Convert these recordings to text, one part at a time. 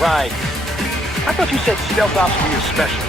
Right. I thought you said stealth ops were your specialty.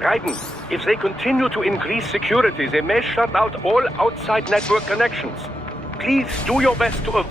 Raiden, if they continue to increase security, they may shut out all outside network connections. Please do your best to...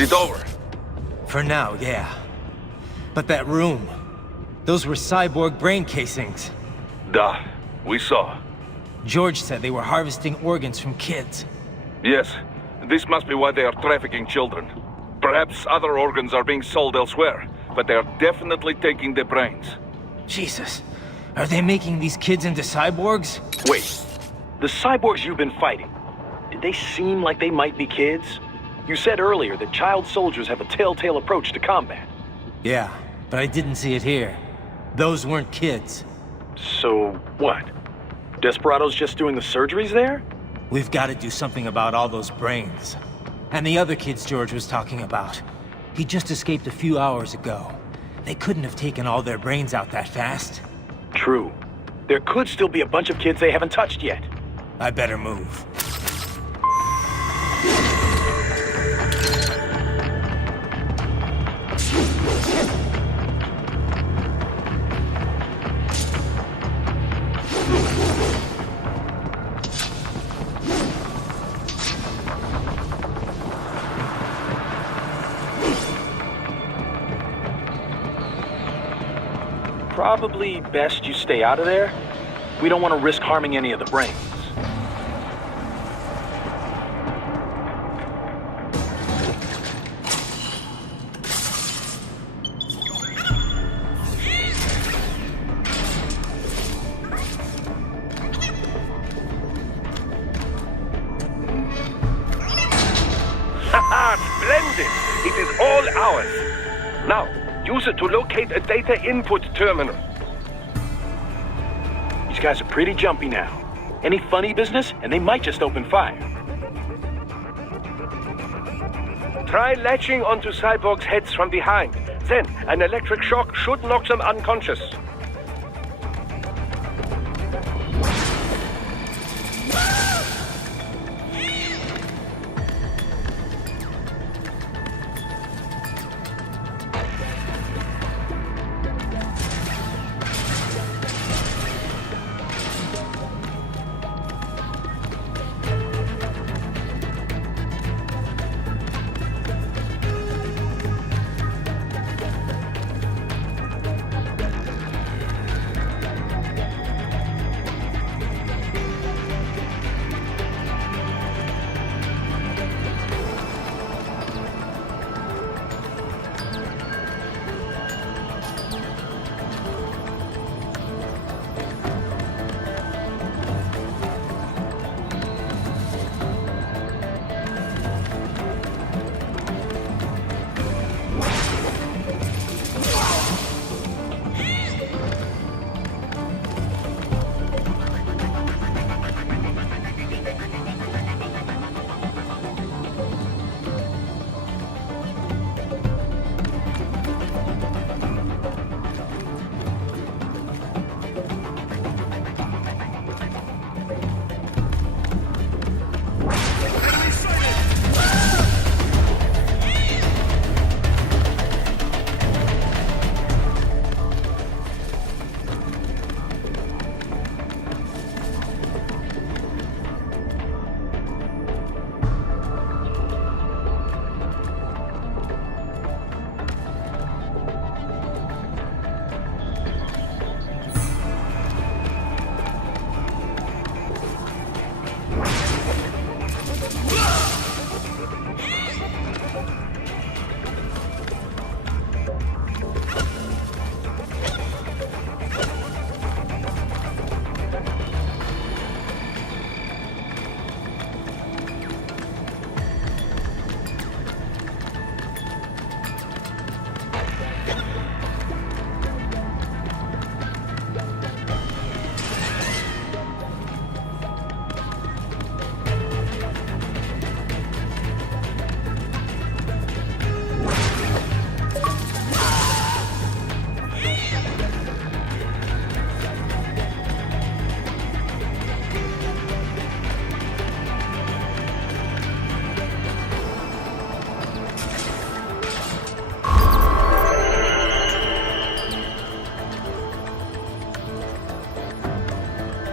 Is it over? For now, yeah. But that room... those were cyborg brain casings. Duh. We saw. George said they were harvesting organs from kids. Yes. This must be why they are trafficking children. Perhaps other organs are being sold elsewhere, but they are definitely taking the brains. Jesus. Are they making these kids into cyborgs? Wait. The cyborgs you've been fighting, did they seem like they might be kids? You said earlier that child soldiers have a telltale approach to combat. Yeah, but I didn't see it here. Those weren't kids. So, what? Desperado's just doing the surgeries there? We've got to do something about all those brains. And the other kids George was talking about. He just escaped a few hours ago. They couldn't have taken all their brains out that fast. True. There could still be a bunch of kids they haven't touched yet. I better move. Probably best you stay out of there. We don't want to risk harming any of the brains. Haha, splendid! It is all ours. Now, use it to locate a data input terminal. These guys are pretty jumpy now. Any funny business, and they might just open fire. Try latching onto cyborgs' heads from behind. Then, an electric shock should knock them unconscious.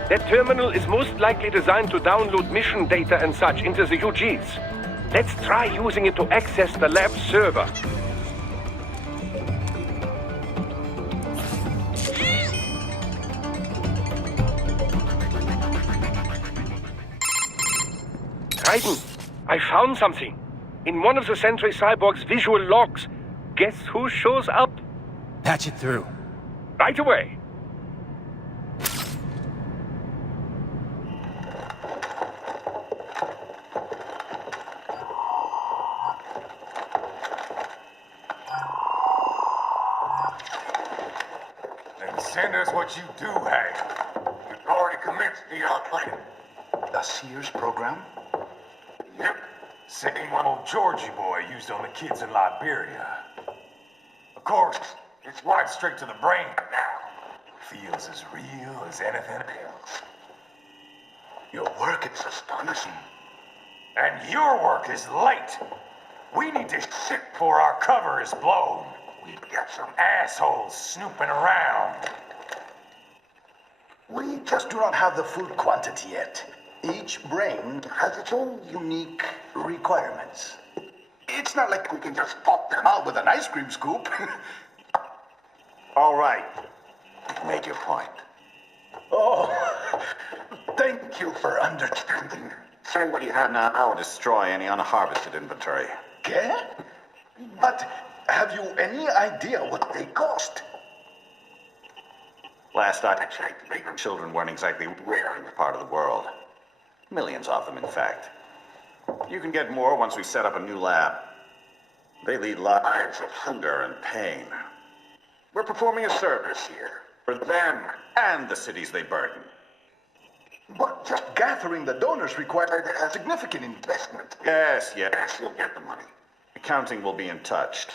That terminal is most likely designed to download mission data and such into the UGs. Let's try using it to access the lab server. Raiden, I found something. In one of the Sentry Cyborg's visual logs. Guess who shows up? Patch it through. Right away. Then send us what you do have. We've already commenced the planning. The Sears program? Yep. Same one old Georgie boy used on the kids in Liberia. Of course, It's right straight to the brain now. Feels as real as anything else. Your work is astonishing. And your work is late. We need to shit before our cover is blown. We've got some assholes snooping around. We just do not have the full quantity yet. Each brain has its own unique requirements. It's not like we can just pop them out with an ice cream scoop. All right. You've made your point. Oh, thank you for understanding. Send what you have now. I'll destroy any unharvested inventory. Okay? But have you any idea what they cost? Last I checked, bigger children weren't exactly rare in this part of the world. Millions of them, in fact. You can get more once we set up a new lab. They lead lives of hunger and pain. We're performing a service here. For them and the cities they burden. But just gathering the donors required a significant investment. Yes, you'll get the money. Accounting will be in touch.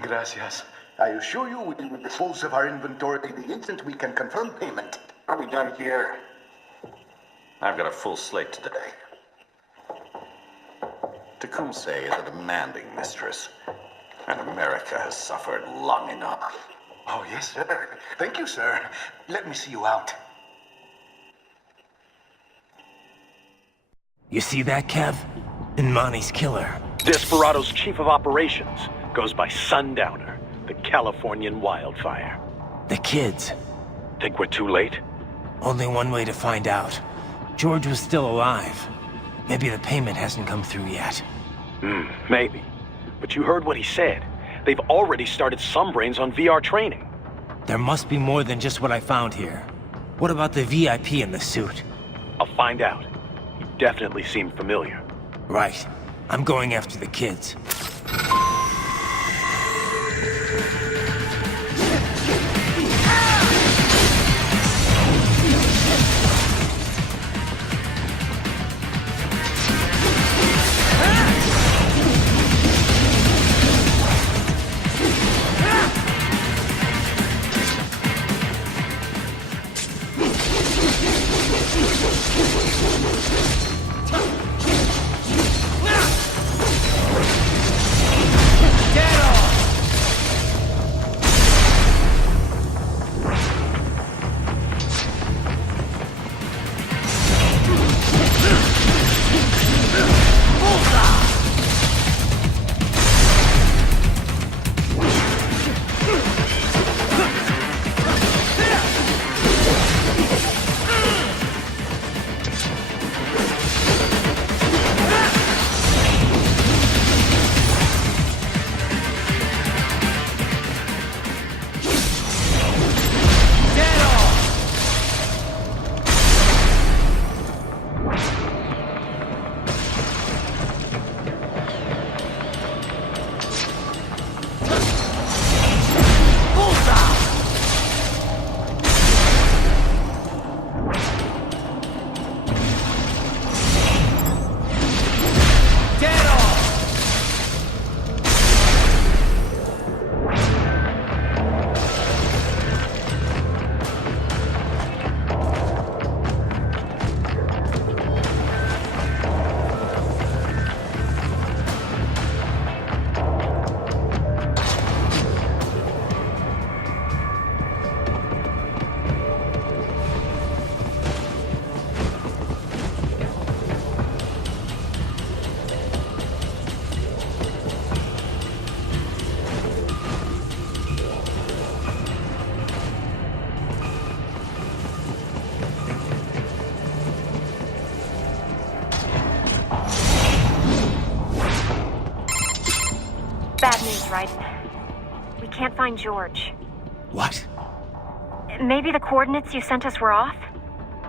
Gracias. I assure you we will dispose of our inventory the instant we can confirm payment. Are we done here? I've got a full slate today. Tecumseh is a demanding mistress, and America has suffered long enough. Oh, yes, sir. Thank you, sir. Let me see you out. You see that, Kev? Imani's killer. Desperado's chief of operations goes by Sundowner, the Californian wildfire. The kids. Think we're too late? Only one way to find out. George was still alive. Maybe the payment hasn't come through yet. Maybe. But you heard what he said. They've already started some brains on VR training. There must be more than just what I found here. What about the VIP in the suit? I'll find out. He definitely seemed familiar. Right. I'm going after the kids. Bad news, Raiden. We can't find George. What? Maybe the coordinates you sent us were off?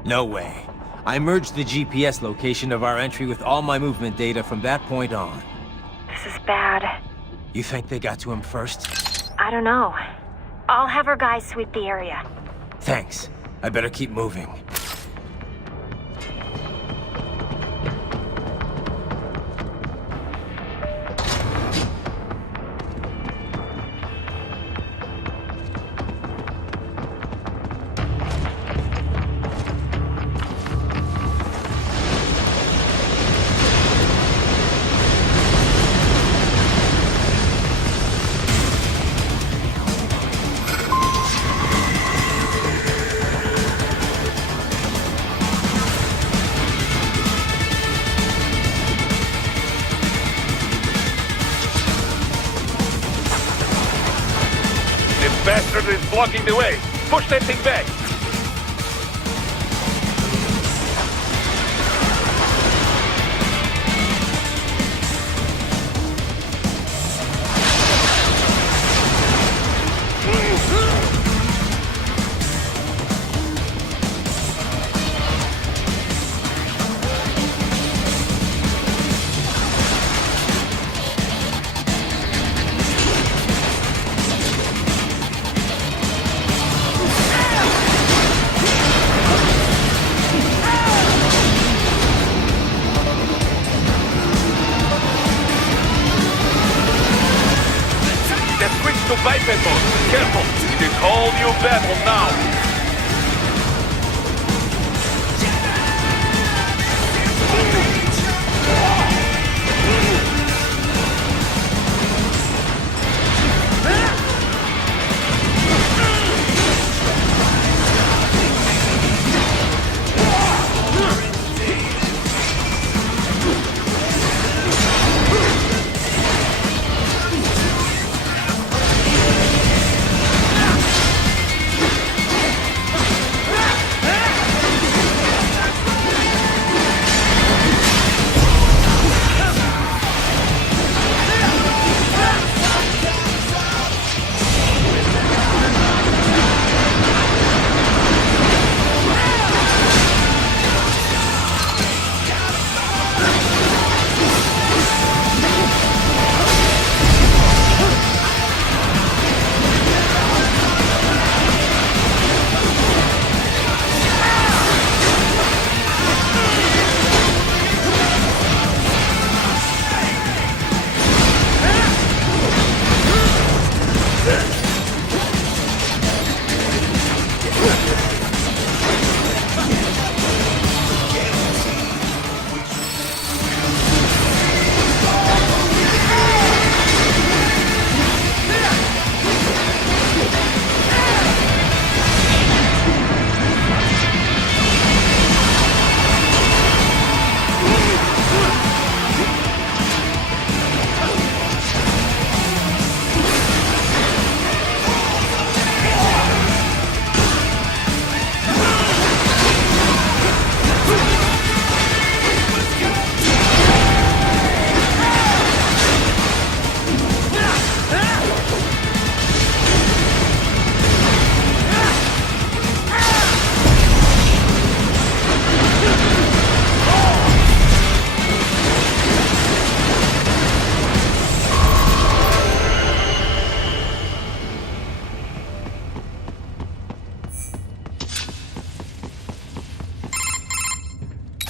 No way. I merged the GPS location of our entry with all my movement data from that point on. This is bad. You think they got to him first? I don't know. I'll have our guys sweep the area. Thanks. I better keep moving. blocking the way. Push that thing back. To biped mode. Careful. It is all new battle now.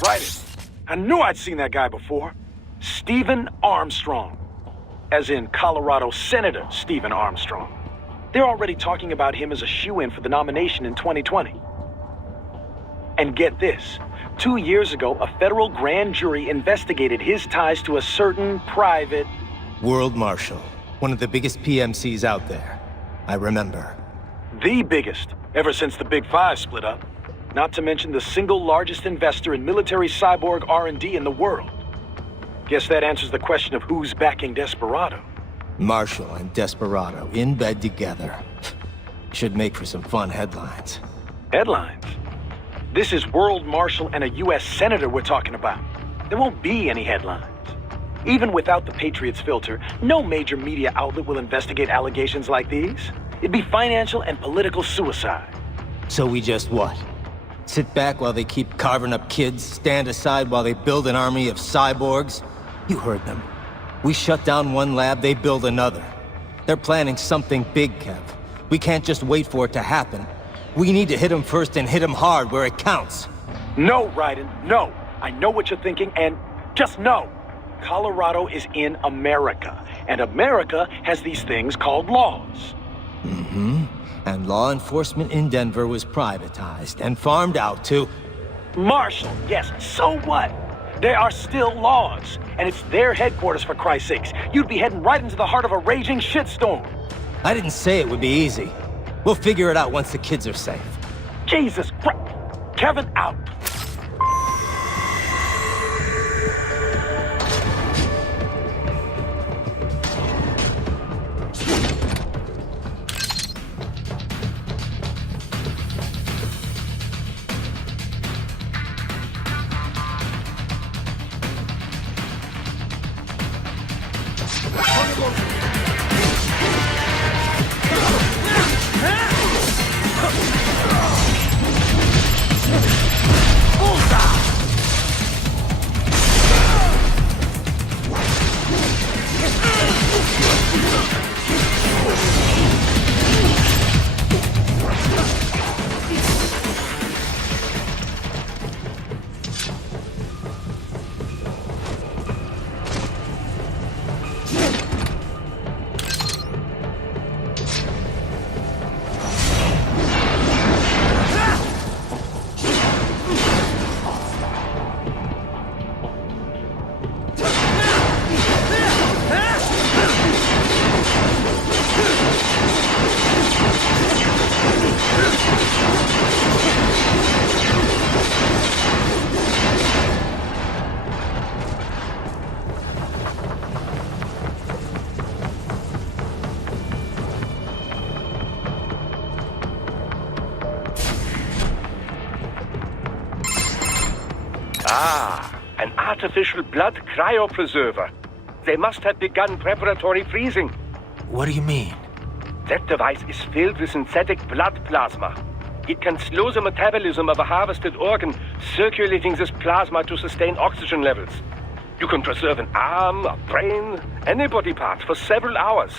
Raiden. I knew I'd seen that guy before. Stephen Armstrong. As in Colorado Senator Stephen Armstrong. They're already talking about him as a shoo-in for the nomination in 2020. And get this. 2 years ago, a federal grand jury investigated his ties to a certain private... World Marshal. One of the biggest PMCs out there. I remember. The biggest, ever since the Big Five split up. Not to mention the single largest investor in military cyborg R&D in the world. Guess that answers the question of who's backing Desperado. Marshall and Desperado in bed together. Should make for some fun headlines. Headlines? This is World Marshal and a U.S. Senator we're talking about. There won't be any headlines. Even without the Patriots filter, no major media outlet will investigate allegations like these. It'd be financial and political suicide. So we just what? Sit back while they keep carving up kids, stand aside while they build an army of cyborgs? You heard them. We shut down one lab, they build another. They're planning something big, Kev. We can't just wait for it to happen. We need to hit them first and hit them hard where it counts. No, Raiden, no. I know what you're thinking, and just no. Colorado is in America, and America has these things called laws. Mm-hmm. And law enforcement in Denver was privatized and farmed out to... Marshall, yes, so what? There are still laws, and it's their headquarters, for Christ's sakes. You'd be heading right into the heart of a raging shitstorm. I didn't say it would be easy. We'll figure it out once the kids are safe. Jesus Christ. Kevin out. Ah, an artificial blood cryopreserver. They must have begun preparatory freezing. What do you mean? That device is filled with synthetic blood plasma. It can slow the metabolism of a harvested organ, circulating this plasma to sustain oxygen levels. You can preserve an arm, a brain, any body part for several hours.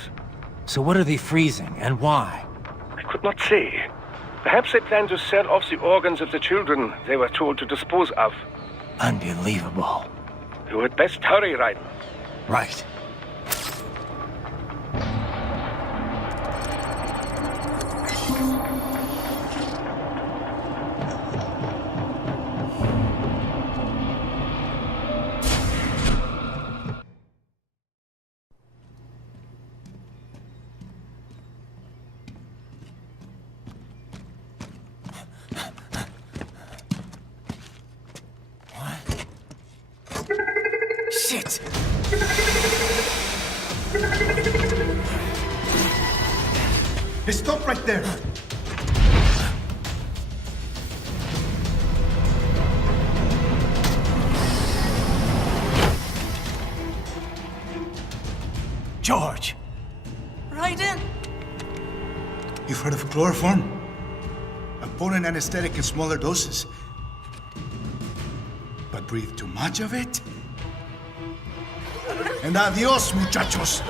So what are they freezing, and why? I could not say. Perhaps they plan to sell off the organs of the children they were told to dispose of. Unbelievable. You had best hurry, Raiden. Right. Shit! Hey, stop right there. George! Raiden! You've heard of chloroform? A potent anesthetic in smaller doses. But breathe too much of it? And adios, muchachos!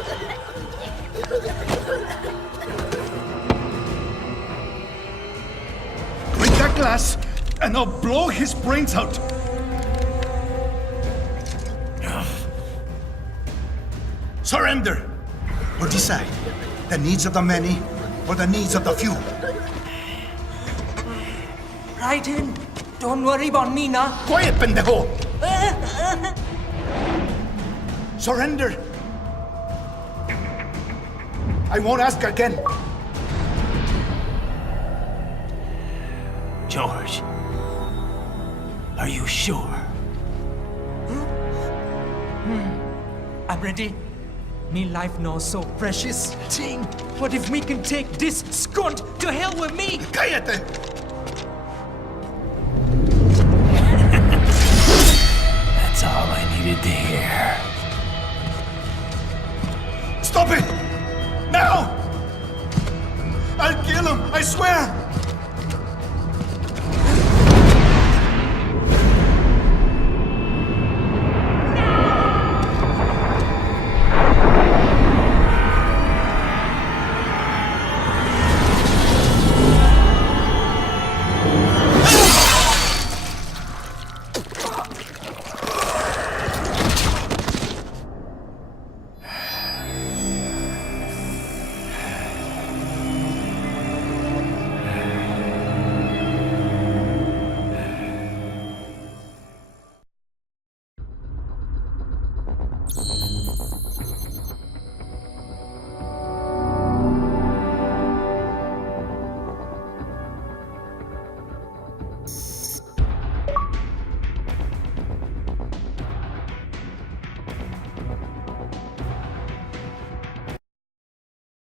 Break that glass, and I'll blow his brains out! Surrender! Or decide, the needs of the many, or the needs of the few. Raiden, don't worry about me now. Quiet, pendejo! Surrender! I won't ask again. George. Are you sure? I'm ready. Me life now so precious. Ting, what if me can take this skunt to hell with me? Cállate!